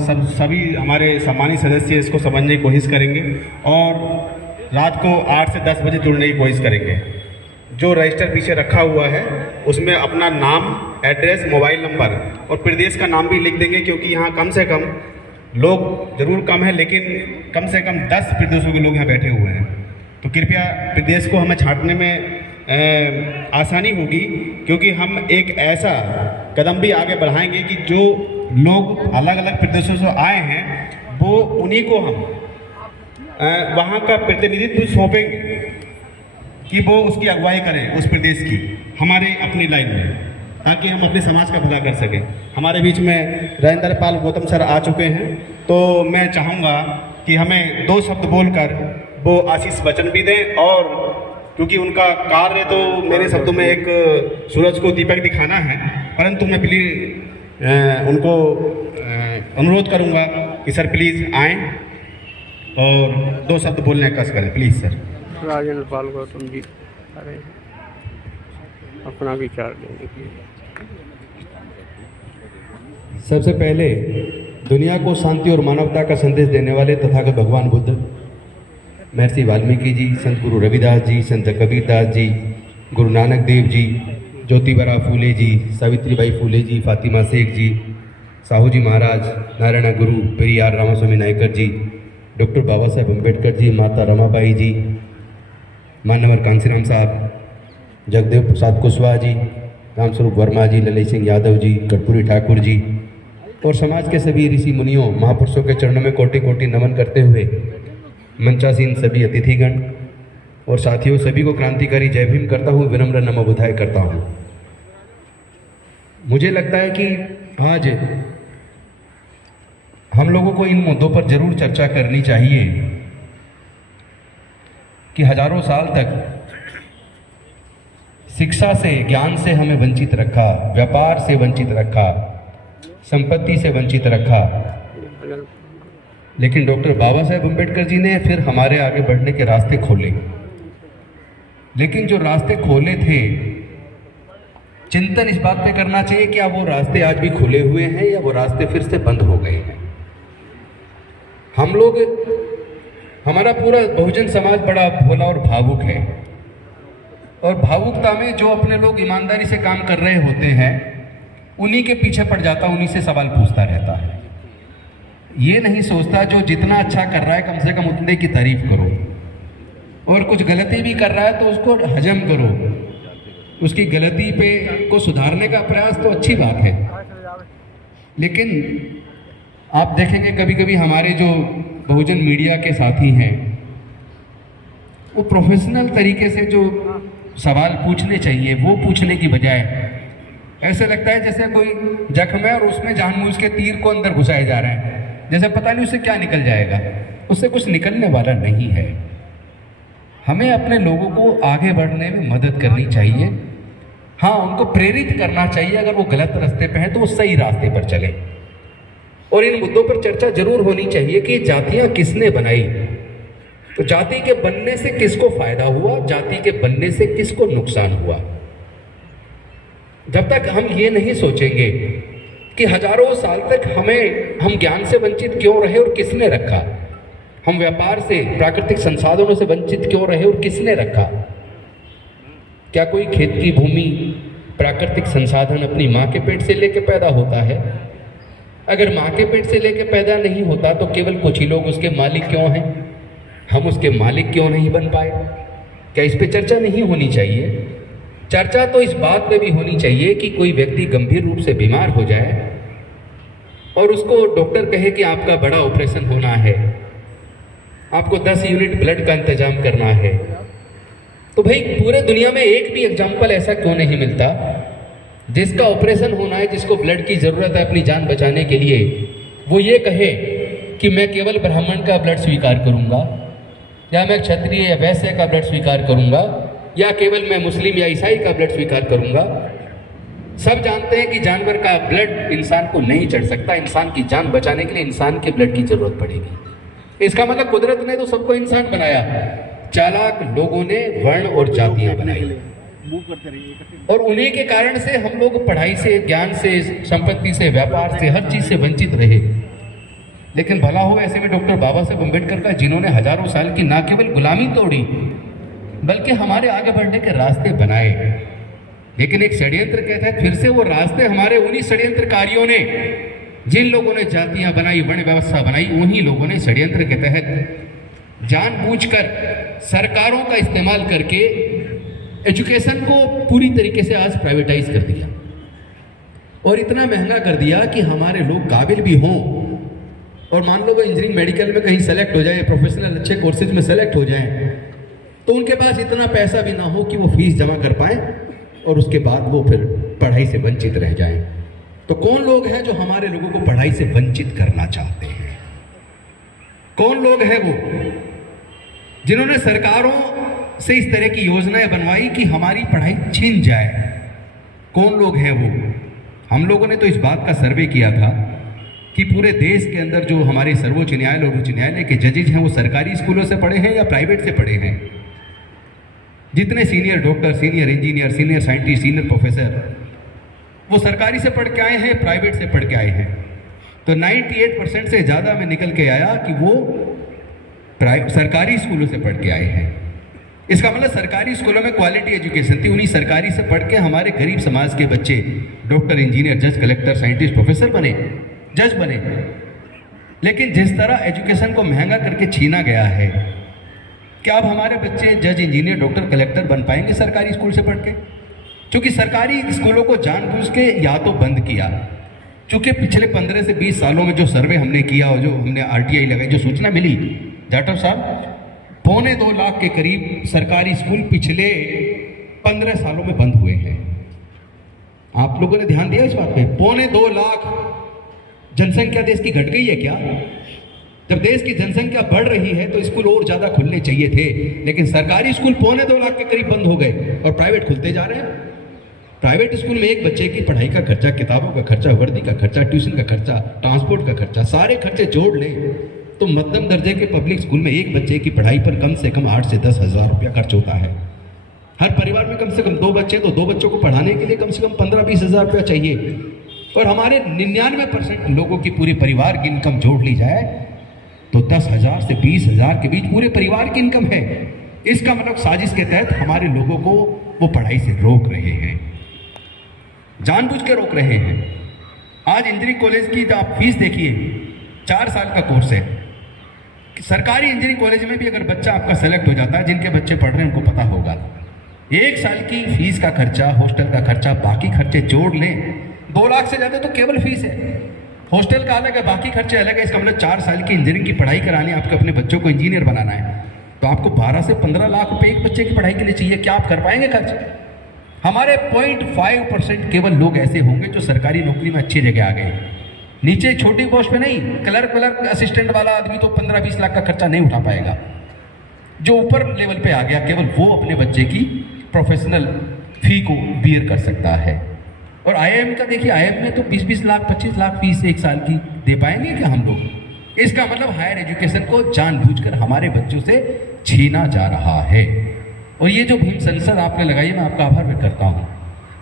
सभी हमारे सम्मानित सदस्य इसको समझने की कोशिश करेंगे और रात को 8 से 10 बजे जुड़ने की कोशिश करेंगे। जो रजिस्टर पीछे रखा हुआ है उसमें अपना नाम, एड्रेस, मोबाइल नंबर और प्रदेश का नाम भी लिख देंगे, क्योंकि यहाँ कम से कम लोग जरूर कम है लेकिन कम से कम 10 प्रदेशों के लोग यहाँ बैठे हुए हैं। तो कृपया प्रदेश को हमें छांटने में आसानी होगी, क्योंकि हम एक ऐसा कदम भी आगे बढ़ाएंगे कि जो लोग अलग अलग प्रदेशों से आए हैं वो उन्हीं को हम वहाँ का प्रतिनिधित्व सौंपेंगे कि वो उसकी अगुवाई करें उस प्रदेश की हमारे अपनी लाइन में, ताकि हम अपने समाज का भला कर सकें। हमारे बीच में राजेंद्र पाल गौतम सर आ चुके हैं, तो मैं चाहूँगा कि हमें 2 शब्द बोलकर वो आशीष वचन भी दें, और क्योंकि उनका कार्य तो मेरे शब्दों में एक सूरज को दीपक दिखाना है, परंतु मैं प्लीज़ उनको अनुरोध करूँगा कि सर प्लीज़ आएँ और 2 शब्द बोलने का कष्ट करें, प्लीज़ सर। राजेंद्र पाल गौतम जी आ रहे हैं अपना विचार देने के लिए। सबसे पहले दुनिया को शांति और मानवता का संदेश देने वाले तथागत भगवान बुद्ध, महर्षि वाल्मीकि जी, संत गुरु रविदास जी, संत कबीरदास जी, गुरु नानक देव जी, ज्योतिबा फूले जी, सावित्रीबाई फूले जी, फातिमा शेख जी, साहू जी महाराज, नारायण गुरु पेरियार रामास्वामी नायकर जी, डॉक्टर बाबा साहेब अम्बेडकर जी, माता रमाबाई जी, मान्यवर कांसीराम साहब, जगदेव प्रसाद कुशवाहा जी, रामस्वरूप वर्मा जी, ललित सिंह यादव जी, कर्पूरी ठाकुर जी और समाज के सभी ऋषि मुनियों महापुरुषों के चरणों में कोटि कोटि नमन करते हुए मंचासीन सभी अतिथिगण और साथियों सभी को क्रांतिकारी जय भीम करता हूँ, विनम्र नमो बुधाय करता हूँ। मुझे लगता है कि आज हम लोगों को इन मुद्दों पर जरूर चर्चा करनी चाहिए कि हजारों साल तक शिक्षा से, ज्ञान से हमें वंचित रखा, व्यापार से वंचित रखा, संपत्ति से वंचित रखा, लेकिन डॉक्टर बाबा साहेब अम्बेडकर जी ने फिर हमारे आगे बढ़ने के रास्ते खोले। लेकिन जो रास्ते खोले थे, चिंतन इस बात पे करना चाहिए कि क्या वो रास्ते आज भी खुले हुए हैं या वो रास्ते फिर से बंद हो गए हैं। हम लोग, हमारा पूरा बहुजन समाज बड़ा भोला और भावुक है, और भावुकता में जो अपने लोग ईमानदारी से काम कर रहे होते हैं उन्हीं के पीछे पड़ जाता, उन्हीं से सवाल पूछता रहता है। ये नहीं सोचता जो जितना अच्छा कर रहा है कम से कम उतने की तारीफ करो, और कुछ गलती भी कर रहा है तो उसको हजम करो, उसकी गलती पे को सुधारने का प्रयास तो अच्छी बात है। लेकिन आप देखेंगे कभी कभी हमारे जो बहुजन मीडिया के साथी हैं वो प्रोफेशनल तरीके से जो सवाल पूछने चाहिए वो पूछने की बजाय ऐसे लगता है जैसे कोई जख्म है और उसमें जानबूझ के तीर को अंदर घुसाए जा रहे हैं, जैसे पता नहीं उससे क्या निकल जाएगा। उससे कुछ निकलने वाला नहीं है। हमें अपने लोगों को आगे बढ़ने में मदद करनी चाहिए। हाँ, उनको प्रेरित करना चाहिए, अगर वो गलत रास्ते पे हैं तो वो सही रास्ते पर चले। और इन मुद्दों पर चर्चा जरूर होनी चाहिए कि जातियां किसने बनाई, तो जाति के बनने से किसको फायदा हुआ, जाति के बनने से किसको नुकसान हुआ। जब तक हम ये नहीं सोचेंगे कि हजारों साल तक हम ज्ञान से वंचित क्यों रहे और किसने रखा, हम व्यापार से, प्राकृतिक संसाधनों से वंचित क्यों रहे और किसने रखा। क्या कोई खेत की भूमि, प्राकृतिक संसाधन अपनी माँ के पेट से लेके पैदा होता है? अगर माँ के पेट से लेके पैदा नहीं होता तो केवल कुछ ही लोग उसके मालिक क्यों हैं? हम उसके मालिक क्यों नहीं बन पाए? क्या इस पे चर्चा नहीं होनी चाहिए? चर्चा तो इस बात पे भी होनी चाहिए कि कोई व्यक्ति गंभीर रूप से बीमार हो जाए और उसको डॉक्टर कहे कि आपका बड़ा ऑपरेशन होना है, आपको 10 यूनिट ब्लड का इंतजाम करना है, तो भाई पूरे दुनिया में एक भी एग्जाम्पल ऐसा क्यों नहीं मिलता जिसका ऑपरेशन होना है, जिसको ब्लड की ज़रूरत है अपनी जान बचाने के लिए, वो ये कहे कि मैं केवल ब्राह्मण का ब्लड स्वीकार करूंगा, या मैं क्षत्रिय या वैश्य का ब्लड स्वीकार करूंगा, या केवल मैं मुस्लिम या ईसाई का ब्लड स्वीकार करूंगा। सब जानते हैं कि जानवर का ब्लड इंसान को नहीं चढ़ सकता। इंसान की जान बचाने के लिए इंसान के ब्लड की जरूरत पड़ेगी। इसका मतलब कुदरत ने तो सबको इंसान बनाया, चालाक लोगों ने वर्ण और जातियां बनाई, और उन्हीं के कारण से हम लोग पढ़ाई से, ज्ञान से, संपत्ति से, व्यापार से, हर चीज से वंचित रहे। लेकिन भला हो ऐसे में डॉक्टर बाबा साहब अम्बेडकर का, जिन्होंने हजारों साल की न केवल गुलामी तोड़ी बल्कि हमारे आगे बढ़ने के रास्ते बनाए। लेकिन एक षड्यंत्र के तहत फिर से वो रास्ते हमारे उन्हीं षड्यंत्रकारियों ने, जिन लोगों ने जातियां बनाई, वर्ण व्यवस्था बनाई, उन्हीं लोगों ने षड्यंत्र के तहत जानबूझकर सरकारों का इस्तेमाल करके एजुकेशन को पूरी तरीके से आज प्राइवेटाइज कर दिया और इतना महंगा कर दिया कि हमारे लोग काबिल भी हों और मान लो वो इंजीनियरिंग मेडिकल में कहीं सेलेक्ट हो जाए, प्रोफेशनल अच्छे कोर्सेज में सेलेक्ट हो जाए, तो उनके पास इतना पैसा भी ना हो कि वो फीस जमा कर पाए और उसके बाद वो फिर पढ़ाई से वंचित रह जाएं। तो कौन लोग हैं जो हमारे लोगों को पढ़ाई से वंचित करना चाहते हैं? कौन लोग हैं वो जिन्होंने सरकारों से इस तरह की योजनाएं बनवाई कि हमारी पढ़ाई छीन जाए? कौन लोग हैं वो? हम लोगों ने तो इस बात का सर्वे किया था कि पूरे देश के अंदर जो हमारे सर्वोच्च न्यायालय और उच्च न्यायालय के जजेज हैं वो सरकारी स्कूलों से पढ़े हैं या प्राइवेट से पढ़े हैं। जितने senior doctor, senior engineer, senior scientist, senior professor वो सरकारी से पढ़ के आए हैं, प्राइवेट से पढ़ के आए हैं। तो 98% से ज़्यादा में निकल के आया कि वो सरकारी स्कूलों से पढ़ के आए हैं। इसका मतलब सरकारी स्कूलों में क्वालिटी एजुकेशन थी, उन्हीं सरकारी से पढ़ के हमारे गरीब समाज के बच्चे डॉक्टर, इंजीनियर, जज, कलेक्टर, साइंटिस्ट, प्रोफेसर बने, जज बने। लेकिन जिस तरह एजुकेशन को महंगा करके छीना गया है, क्या अब हमारे बच्चे जज, इंजीनियर, डॉक्टर, कलेक्टर बन पाएंगे सरकारी स्कूल से पढ़ के? क्योंकि सरकारी स्कूलों को जानबूझ के या तो बंद किया, क्योंकि पिछले 15 से 20 सालों में जो सर्वे हमने किया और जो हमने RTI लगाई, जो सूचना मिली जाटव साहब, 2.25 लाख के करीब सरकारी स्कूल पिछले 15 सालों में बंद हुए हैं। आप लोगों ने ध्यान दिया इस बात पे? 2.25 लाख जनसंख्या देश की घट गई है क्या? जब देश की जनसंख्या बढ़ रही है तो स्कूल और ज्यादा खुलने चाहिए थे, लेकिन सरकारी स्कूल 2.25 लाख के करीब बंद हो गए और प्राइवेट खुलते जा रहे हैं। प्राइवेट स्कूल में एक बच्चे की पढ़ाई का खर्चा, किताबों का खर्चा, वर्दी का खर्चा, ट्यूशन का खर्चा, ट्रांसपोर्ट का खर्चा, सारे खर्चे जोड़ लें तो मध्यम दर्जे के पब्लिक स्कूल में एक बच्चे की पढ़ाई पर कम से कम 8 से 10 हज़ार रुपया खर्च होता है। हर परिवार में कम से कम 2 बच्चे, तो 2 बच्चों को पढ़ाने के लिए कम से कम 15-20 हज़ार रुपया चाहिए। और हमारे 99% लोगों की पूरे परिवार की इनकम जोड़ ली जाए तो 10,000 से 20,000 के बीच पूरे परिवार की इनकम है। इसका मतलब साजिश के तहत हमारे लोगों को वो पढ़ाई से रोक रहे हैं, जानबूझ के रोक रहे हैं। आज इंजीनियरिंग कॉलेज की तो आप फीस देखिए, 4 साल का कोर्स है। सरकारी इंजीनियरिंग कॉलेज में भी अगर बच्चा आपका सेलेक्ट हो जाता है, जिनके बच्चे पढ़ रहे हैं उनको पता होगा, 1 साल की फीस का खर्चा, हॉस्टल का खर्चा, बाकी खर्चे जोड़ लें 2 लाख से ज़्यादा तो केवल फीस है। हॉस्टल का अलग है, बाकी खर्चे अलग है। इसका मतलब 4 साल की इंजीनियरिंग की पढ़ाई करानी, आपके अपने बच्चों को इंजीनियर बनाना है तो आपको 12 से 15 लाख रुपए एक बच्चे की पढ़ाई के लिए चाहिए। क्या आप कर पाएंगे खर्च? हमारे 0.5% केवल लोग ऐसे होंगे जो सरकारी नौकरी में अच्छी जगह आ गए। नीचे छोटी पोस्ट पे नहीं, क्लर्क असिस्टेंट वाला आदमी तो 15-20 लाख का खर्चा नहीं उठा पाएगा। जो ऊपर लेवल पे आ गया, केवल वो अपने बच्चे की प्रोफेशनल फी को बियर कर सकता है। और IIM का देखिए, IIM में तो 20-20 लाख, 25 लाख फीस 1 साल की दे पाएंगे क्या हम लोग? इसका मतलब हायर एजुकेशन को जानबूझकर हमारे बच्चों से छीना जा रहा है। और ये जो भीम संसद आपने लगाई, मैं आपका आभार व्यक्त करता हूँ।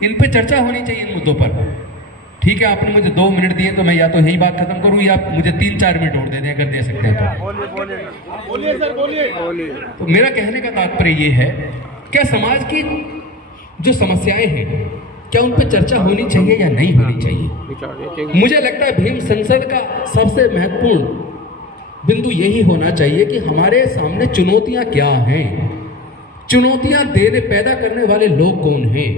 इन पे चर्चा होनी चाहिए, इन मुद्दों पर। ठीक है, आपने मुझे 2 मिनट दिए तो मैं या तो यही बात खत्म करूँ या मुझे 3-4 मिनट और दे दें, अगर दे सकते हैं तो। बोलिए सर, बोलिए। तो मेरा कहने का तात्पर्य ये है, क्या समाज की जो समस्याएं हैं क्या उन पर चर्चा होनी चाहिए या नहीं होनी चाहिए? मुझे लगता है भीम संसद का सबसे महत्वपूर्ण बिंदु यही होना चाहिए कि हमारे सामने चुनौतियां क्या हैं, चुनौतियां पैदा करने वाले लोग कौन हैं,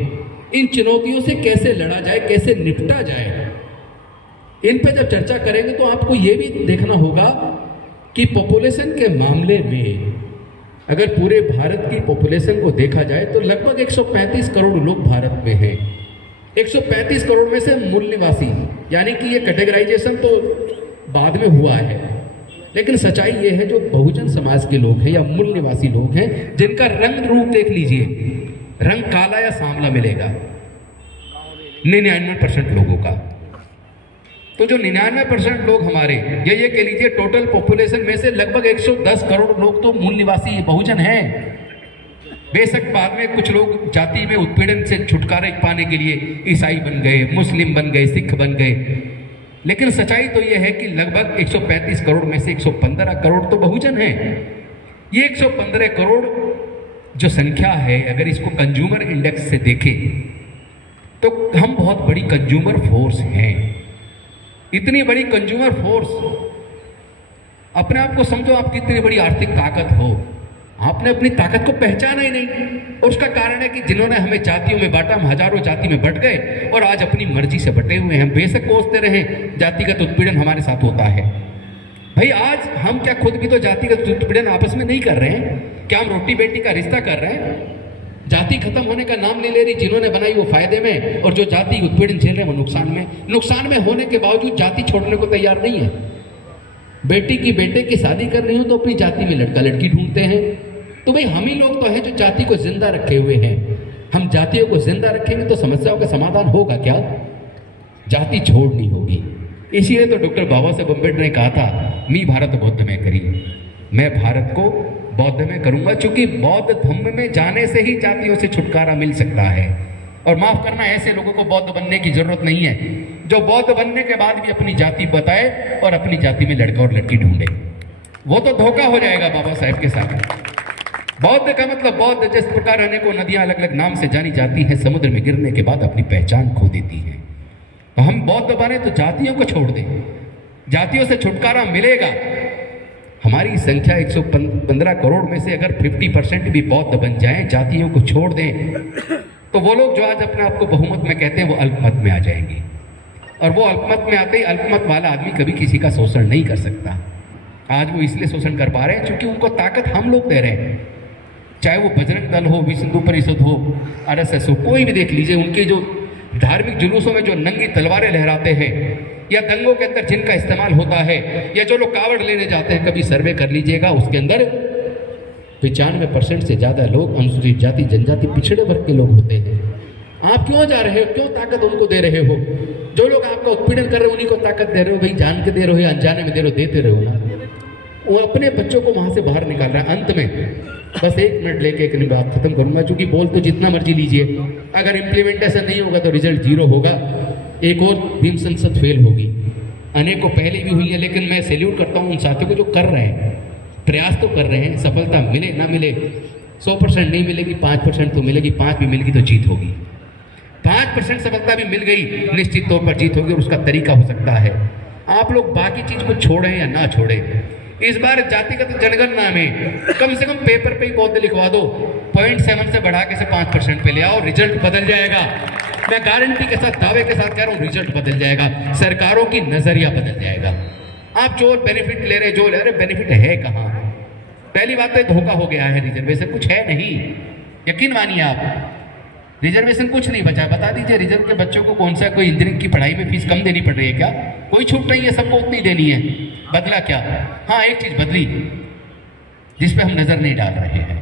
इन चुनौतियों से कैसे लड़ा जाए, कैसे निपटा जाए। इन पे जब चर्चा करेंगे तो आपको ये भी देखना होगा कि पॉपुलेशन के मामले में अगर पूरे भारत की पॉपुलेशन को देखा जाए तो लगभग 135 करोड़ लोग भारत में हैं। 135 करोड़ में से मूल निवासी, यानी कि ये कैटेगराइजेशन तो बाद में हुआ है, लेकिन सच्चाई ये है जो बहुजन समाज के लोग हैं या मूल निवासी लोग हैं, जिनका रंग रूप देख लीजिए, रंग काला या सांवला मिलेगा 99% लोगों का। तो जो 99% लोग हमारे, ये कह लीजिए टोटल पॉपुलेशन में से लगभग 110 करोड़ लोग तो मूल निवासी बहुजन हैं। बेशक बाद में कुछ लोग जाति में उत्पीड़न से छुटकारा पाने के लिए ईसाई बन गए, मुस्लिम बन गए, सिख बन गए, लेकिन सच्चाई तो यह है कि लगभग 135 करोड़ में से 115 करोड़ तो बहुजन हैं। ये 115 करोड़ जो संख्या है, अगर इसको कंज्यूमर इंडेक्स से देखें तो हम बहुत बड़ी कंज्यूमर फोर्स हैं। इतनी बड़ी कंज्यूमर फोर्स, अपने आप को समझो आप कितनी बड़ी आर्थिक ताकत हो, आपने अपनी ताकत को पहचाना ही नहीं। और उसका कारण है कि जिन्होंने हमें जातियों में बांटा, हम हजारों जाति में बंट गए और आज अपनी मर्जी से बटे हुए हैं। हम बेशक कोसते रहे जातिगत उत्पीड़न हमारे साथ होता है। भाई आज हम क्या खुद भी तो जातिगत उत्पीड़न आपस में नहीं कर रहे हैं? क्या हम रोटी बेटी का रिश्ता कर रहे हैं? जाति खत्म होने का नाम नहीं ले रही। जिन्होंने बनाई वो फायदे में और जो जाति उत्पीड़न झेल रहे हैं वो नुकसान में। नुकसान में होने के बावजूद जाति छोड़ने को तैयार नहीं है। बेटी की बेटे की शादी कर रही हूं तो अपनी जाति में लड़का लड़की ढूंढते हैं। तो भाई हम ही लोग तो हैं जो जाति को जिंदा रखे हुए हैं। हम जातियों को जिंदा रखेंगे तो समस्याओं का समाधान होगा क्या? जाति छोड़नी होगी। इसीलिए तो डॉक्टर बाबा साहेब अम्बेडकर ने कहा था, मी भारत बौद्ध में करी, मैं भारत को बौद्ध में करूंगा, क्योंकि बौद्ध धम्म में जाने से ही जातियों से छुटकारा मिल सकता है। और माफ करना, ऐसे लोगों को बौद्ध बनने की जरूरत नहीं है जो बौद्ध बनने के बाद भी अपनी जाति बताए और अपनी जाति में लड़का और लड़की ढूंढे। वो तो धोखा हो जाएगा बाबा साहेब के साथ। बौद्ध का मतलब बौद्ध जिस प्रकार अनेकों नदियां अलग अलग नाम से जानी जाती हैं, समुद्र में गिरने के बाद अपनी पहचान खो देती हैं। तो हम बौद्ध बने तो जातियों को छोड़ दें, जातियों से छुटकारा मिलेगा। हमारी संख्या 115 करोड़ में से अगर 50% भी बौद्ध बन जाएं, जातियों को छोड़ दें, तो वो लोग जो आज अपने आप को बहुमत में कहते हैं वो अल्पमत में आ जाएंगे। और वो अल्पमत में आते ही अल्पमत वाला आदमी कभी किसी का शोषण नहीं कर सकता। आज वो इसलिए शोषण कर पा रहे हैं क्योंकि उनको ताकत हम लोग दे रहे हैं। चाहे वो बजरंग दल हो, विश्व हिंदू परिषद हो, आरएसएस हो, कोई भी देख लीजिए, उनके जो धार्मिक जुलूसों में जो नंगी तलवारें लहराते हैं या दंगों के अंदर जिनका इस्तेमाल होता है, या जो लोग कावड़ लेने जाते हैं, कभी सर्वे कर लीजिएगा, उसके अंदर 95% से ज्यादा लोग अनुसूचित जाति जनजाति पिछड़े वर्ग के लोग होते हैं। आप क्यों जा रहे हो? क्यों ताकत उनको दे रहे हो? जो लोग आपका उत्पीड़न कर रहे हो उन्हीं को ताकत दे रहे हो। भाई जान के दे रहे हो या अनजाने में दे रहे हो, देते रहो ना। वो अपने बच्चों को वहां से बाहर निकाल रहा है। अंत में बस 1 मिनट लेके एक बात खत्म करूंगा, क्योंकि बोल तो जितना मर्जी लीजिए, अगर इम्प्लीमेंटेशन नहीं होगा तो रिजल्ट 0 होगा। एक और भीम संसद फेल होगी, अनेकों पहले भी हुई है, लेकिन मैं सैल्यूट करता हूँ उन साथियों को जो कर रहे हैं, प्रयास तो कर रहे हैं। सफलता मिले ना मिले, 100% नहीं मिलेगी, 5% तो मिलेगी, 5 भी मिलेगी तो जीत होगी। 5% सफलता भी मिल गई, निश्चित तौर पर जीत होगी, और उसका तरीका हो सकता है। आप लोग बाकी चीज को छोड़ें या ना छोड़ें, इस बार जातिगत जनगणना में कम से कम पेपर पे ही बौद्ध लिखवा दो, 0.7 से बढ़ा के से 5% पे ले आओ, रिजल्ट बदल जाएगा। मैं गारंटी के साथ, दावे के साथ कह रहा हूँ, रिजल्ट बदल जाएगा, सरकारों की नजरिया बदल जाएगा। आप जो बेनिफिट ले रहे, जो ले रहे, बेनिफिट है कहाँ? पहली बात तो धोखा हो गया है, रिजर्वेशन कुछ है नहीं। यकीन मानिए आप, रिजर्वेशन कुछ नहीं बचा। बता दीजिए रिजर्व के बच्चों को कौन सा कोई इंजीनियरिंग की पढ़ाई में फीस कम देनी पड़ रही है क्या? कोई छूट नहीं है, सबको उतनी देनी है। बदला क्या? हाँ, एक चीज बदली जिस पे हम नजर नहीं डाल रहे हैं।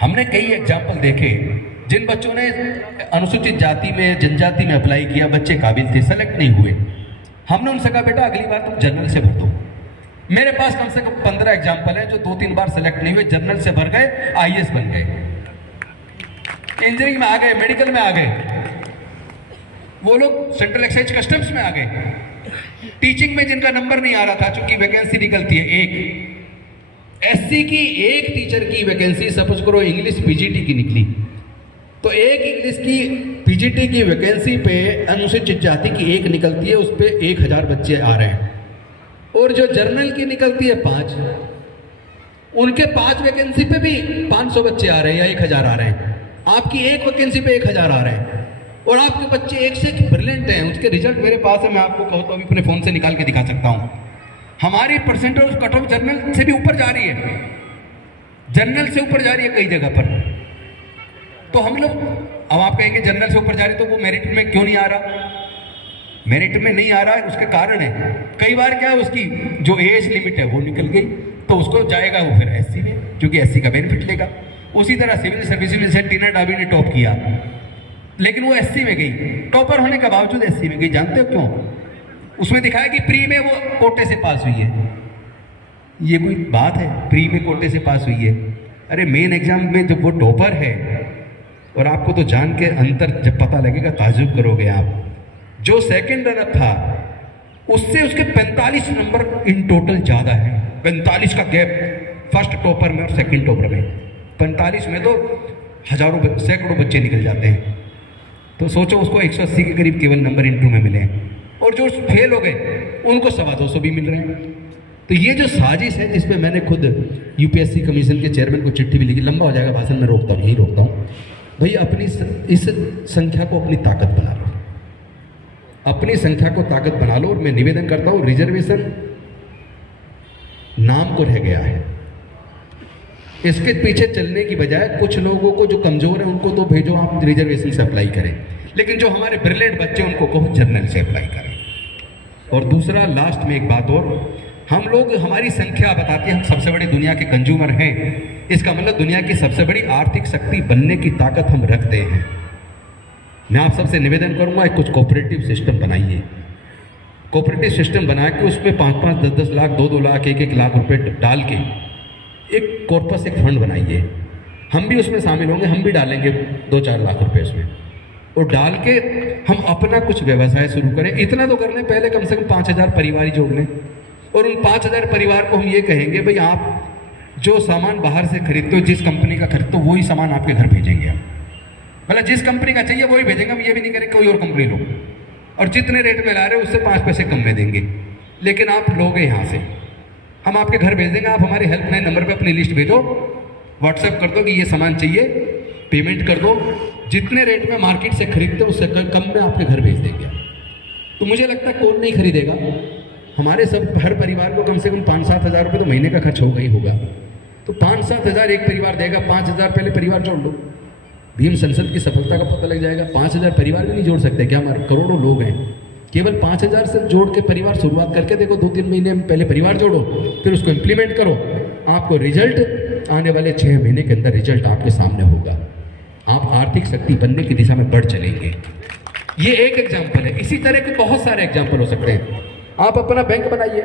हमने कई एग्जाम्पल देखे जिन बच्चों ने अनुसूचित जाति में, जनजाति में अप्लाई किया, बच्चे काबिल थे, सेलेक्ट नहीं हुए। हमने उनसे कहा बेटा अगली बार तुम जनरल से भर दो। मेरे पास कम से कम 15 एग्जाम्पल है जो 2-3 बार सेलेक्ट नहीं हुए, जनरल से भर गए, आईएएस बन गए, इंजीनियरिंग में आ गए, मेडिकल में आ गए, वो लोग सेंट्रल एक्साइज कस्टम्स में आ गए। टीचिंग में जिनका नंबर नहीं आ रहा था, चूंकि वैकेंसी निकलती है एक, एससी की एक टीचर की वैकेंसी सपोज करो इंग्लिश पीजीटी की निकली, तो एक इंग्लिश की पीजीटी की वैकेंसी पे अनुसूचित जाति की एक निकलती है, उस पे 1000 बच्चे आ रहे हैं। और जो जर्नल की निकलती है 5, उनके 5 वैकेंसी पे भी 500 बच्चे आ रहे हैं या 1000 आ रहे हैं। आपकी एक वैकेंसी पे 1000 आ रहे हैं, और आपके बच्चे एक से एक ब्रिलियंट हैं। उसके रिजल्ट मेरे पास है, मैं आपको कहूँ तो अभी अपने फोन से निकाल के दिखा सकता हूँ। हमारी परसेंटेज कट ऑफ जर्नल से भी ऊपर जा रही है, जर्नल से ऊपर जा रही है कई जगह पर। तो हम लोग, अब आप कहेंगे जनरल से ऊपर जा रही तो वो मेरिट में क्यों नहीं आ रहा? मेरिट में नहीं आ रहा है, उसके कारण है कई बार क्या है, उसकी जो एज लिमिट है वो निकल गई, तो उसको जाएगा वो फिर एससी में, क्योंकि एससी का बेनिफिट लेगा। उसी तरह सिविल सर्विस में से टीना डाबी ने टॉप किया, लेकिन वो एससी में गई, टॉपर होने के बावजूद एससी में गई। जानते हो क्यों? उसमें दिखाया कि प्री में वो कोटे से पास हुई है। ये कोई बात है? प्री में कोटे से पास हुई है? अरे मेन एग्जाम में जब वो टॉपर है, और आपको तो जान के अंतर जब पता लगेगा ताजुब करोगे आप। जो सेकंड रनर था उससे उसके 45 नंबर इन टोटल ज़्यादा है। 45 का गैप फर्स्ट टॉपर में और सेकंड टॉपर में। 45 में तो हजारों सैकड़ों बच्चे निकल जाते हैं। तो सोचो उसको 180 के करीब केवल नंबर इंटू में मिले हैं, और जो फेल हो गए उनको 225 भी मिल रहे हैं। तो ये जो साजिश है, जिसमें मैंने खुद यूपीएससी कमीशन के चेयरमैन को चिट्ठी भी लिखी, लंबा हो जाएगा भाषण में, रोकता हूँ, यही रोकता हूँ। भाई अपनी इस संख्या को अपनी ताकत बना लो, अपनी संख्या को ताकत बना लो। और मैं निवेदन करता हूँ, रिजर्वेशन नाम को रह गया है, इसके पीछे चलने की बजाय कुछ लोगों को जो कमजोर है उनको तो भेजो आप रिजर्वेशन से अप्लाई करें, लेकिन जो हमारे ब्रिलियंट बच्चे उनको कहो जनरल से अप्लाई करें। और दूसरा, लास्ट में एक बात और, हम लोग, हमारी संख्या बताती है हम सबसे बड़ी दुनिया के कंज्यूमर हैं। इसका मतलब दुनिया की सबसे बड़ी आर्थिक शक्ति बनने की ताकत हम रखते हैं। मैं आप सबसे निवेदन करूंगा, कुछ कोऑपरेटिव सिस्टम बनाइए। कोऑपरेटिव सिस्टम बना के उसमें 5-5, 10-10 लाख, 2-2 लाख, 1-1 लाख रुपए डाल के एक कॉर्पस, एक फंड बनाइए। हम भी उसमें शामिल होंगे, हम भी डालेंगे 2-4 लाख रुपए उसमें, और डाल के हम अपना कुछ व्यवसाय शुरू करें। इतना तो करने पहले कम से कम 5000 परिवार ही जोड़ लें, और उन 5000 परिवार को हम ये कहेंगे, भाई आप जो सामान बाहर से खरीदते हो, जिस कंपनी का खरीदते हो, वही सामान आपके घर भेजेंगे हम। मतलब जिस कंपनी का चाहिए वही भेजेंगे, हम ये भी नहीं करेंगे कोई और कंपनी लो, और जितने रेट में ला रहे हो उससे 5 पैसे कम में देंगे, लेकिन आप लोगे यहाँ से, हम आपके घर भेज देंगे। आप हमारे हेल्पलाइन नंबर पे अपनी लिस्ट भेजो, व्हाट्सएप कर दो कि ये सामान चाहिए, पेमेंट कर दो, जितने रेट में मार्केट से खरीदते हो उससे कम में आपके घर भेज देंगे। तो मुझे लगता है कौन नहीं खरीदेगा। हमारे सब हर परिवार को कम से कम 5-7 हज़ार रुपये तो महीने का खर्च होगा ही होगा। तो 5-7 हज़ार एक परिवार देगा, 5,000 पहले परिवार जोड़ लो, भीम संसद की सफलता का पता लग जाएगा। 5,000 परिवार भी नहीं जोड़ सकते क्या? हमारे करोड़ों लोग हैं, केवल 5,000 से जोड़ के परिवार शुरुआत करके देखो। 2-3 महीने में पहले परिवार जोड़ो, फिर उसको इम्प्लीमेंट करो, आपको रिजल्ट आने वाले 6 महीने के अंदर रिजल्ट आपके सामने होगा। आप आर्थिक शक्ति बनने की दिशा में बढ़ चलेंगे। ये एक एग्जाम्पल है, इसी तरह के बहुत सारे एग्जाम्पल हो सकते हैं। आप अपना बैंक बनाइए,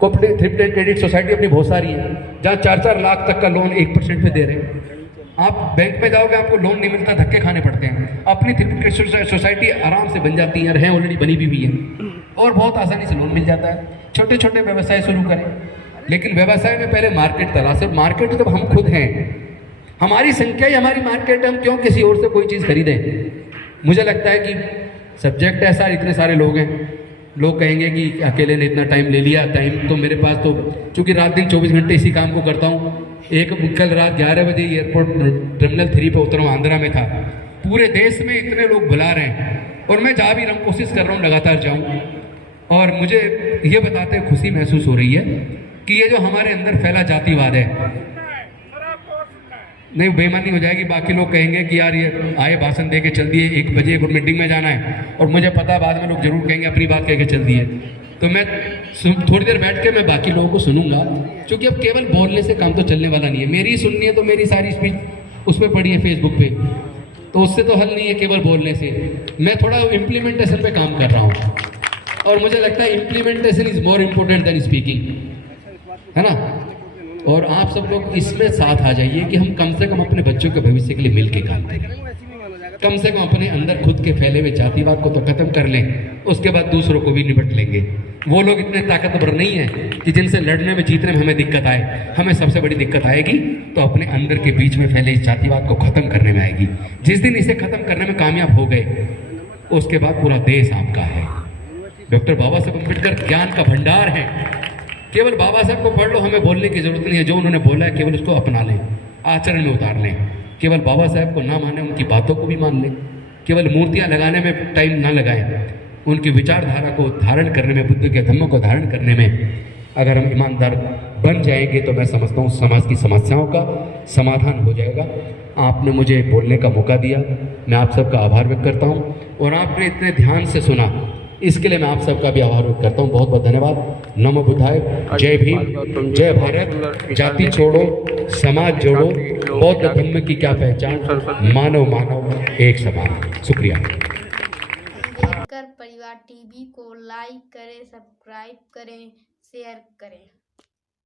cooperative thrift and credit society अपनी बहुत सारी है, जहाँ 4-4 लाख तक का लोन 1% पे दे रहे हैं। आप बैंक में जाओगे आपको लोन नहीं मिलता, धक्के खाने पड़ते हैं। अपनी थ्रिफ्ट क्रेडिट सोसाइटी आराम से बन जाती है, ऑलरेडी बनी भी हुई है, और बहुत आसानी से लोन मिल जाता है। छोटे छोटे व्यवसाय शुरू करें, लेकिन व्यवसाय में पहले मार्केट तलाशें। मार्केट जब हम खुद हैं, हमारी संख्या ही हमारी मार्केट है, हम क्यों किसी और से कोई चीज़ खरीदें? मुझे लगता है कि सब्जेक्ट ऐसा, इतने सारे लोग हैं, लोग कहेंगे कि अकेले ने इतना टाइम ले लिया। टाइम तो मेरे पास तो, चूँकि रात दिन 24 घंटे इसी काम को करता हूँ। कल रात 11 बजे एयरपोर्ट टर्मिनल 3 पे उतरा हूँ, आंध्रा में था। पूरे देश में इतने लोग बुला रहे हैं और मैं जा भी रहा हूँ, कोशिश कर रहा हूँ लगातार जाऊँ। और मुझे ये बताते हुए खुशी महसूस हो रही है कि ये जो हमारे अंदर फैला जातिवाद है, नहीं बेईमानी हो जाएगी। बाकी लोग कहेंगे कि यार ये आए भाषण दे के चल दिए, 1 बजे एक मीटिंग में जाना है, और मुझे पता है बाद में लोग जरूर कहेंगे अपनी बात कह के चल दिए। तो मैं थोड़ी देर बैठ के मैं बाकी लोगों को सुनूंगा, क्योंकि अब केवल बोलने से काम तो चलने वाला नहीं है। मेरी सुननी है तो मेरी सारी स्पीच उस पर पड़ी है फेसबुक पे, तो उससे तो हल नहीं है केवल बोलने से। मैं थोड़ा इम्प्लीमेंटेशन पे काम कर रहा हूँ, और मुझे लगता है implementation is more important then speaking, है ना? और आप सब लोग इसमें साथ आ जाइए कि हम कम से कम अपने बच्चों के भविष्य के लिए मिलके काम करें। कम से कम अपने अंदर खुद के फैले हुए जातिवाद को तो खत्म कर लें, उसके बाद दूसरों को भी निपट लेंगे। वो लोग इतने ताकतवर नहीं है कि जिनसे लड़ने में जीतने में हमें दिक्कत आए। हमें सबसे बड़ी दिक्कत आएगी तो अपने अंदर के बीच में फैले इस जातिवाद को खत्म करने में आएगी। जिस दिन इसे खत्म करने में कामयाब हो गए, उसके बाद पूरा देश आपका है। डॉक्टर बाबा साहब अम्बेडकर ज्ञान का भंडार है। केवल बाबा साहब को पढ़ लो, हमें बोलने की जरूरत नहीं है। जो उन्होंने बोला है केवल उसको अपना लें, आचरण में उतार लें। केवल बाबा साहब को ना माने, उनकी बातों को भी मान लें। केवल मूर्तियां लगाने में टाइम ना लगाएं, उनकी विचारधारा को धारण करने में, बुद्ध के धम्म को धारण करने में अगर हम ईमानदार बन जाएंगे तो मैं समझता हूँ समाज की समस्याओं का समाधान हो जाएगा। आपने मुझे बोलने का मौका दिया, मैं आप सबका आभार व्यक्त करता हूँ, और आपने इतने ध्यान से सुना, इसके लिए मैं आप सबका भी आभार व्यक्त करता हूँ। बहुत बहुत धन्यवाद। नमो बुद्धाय, जय भीम, जय भारत। जाति छोड़ो, समाज जोड़ो, बौद्ध धर्म की क्या पहचान, मानव मानव एक समान। शुक्रिया। परिवार टीवी को लाइक करें, सब्सक्राइब करें, शेयर करें।